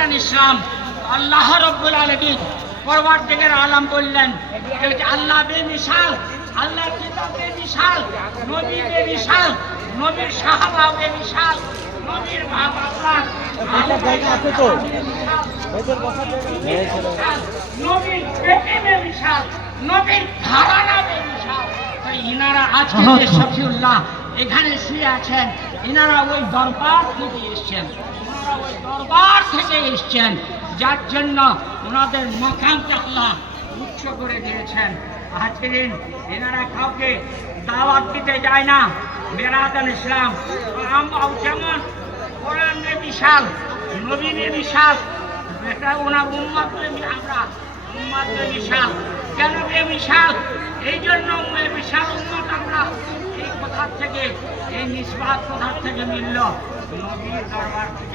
বেরাদান ইসলাম, আল্লাহ রাব্বুল আলামিন পরওয়ারদিগার আলম বললেন যে আল্লাহ বেমিসাল, আল্লাহর কিতাব বেমিসাল, নবী বেমিসাল, নবীর সাহাবা বেমিসাল, নবীর বাবা নবীর বেটি বেমিসাল, নবীর ঘরানা বেমিসাল। তাই ইনারা আজকে যে শফিউল্লাহ এখানে শুয়ে আছেন, ইনারা ওই দরবার থেকে এসছেন, ওই দরবার থেকে এসছেন, যার জন্য ওনাদের মাকামকে আল্লাহ উচ্চ করে দিয়েছেন। আজকের এনারা কাউকে দাওয়াত দিতে যায় না। বেরাদান ইসলাম আমরাও যেমন কোরআন বিশাল, নবী বিশাল, এটা ওনার উম্মত আমরা উম্মত বিশাল। কেন বিশাল? এই জন্য বিশাল উম্মত আমরা। এই কোথার থেকে, এই নিসবাত কোথার থেকে মিলল? নবীর দরবার থেকে।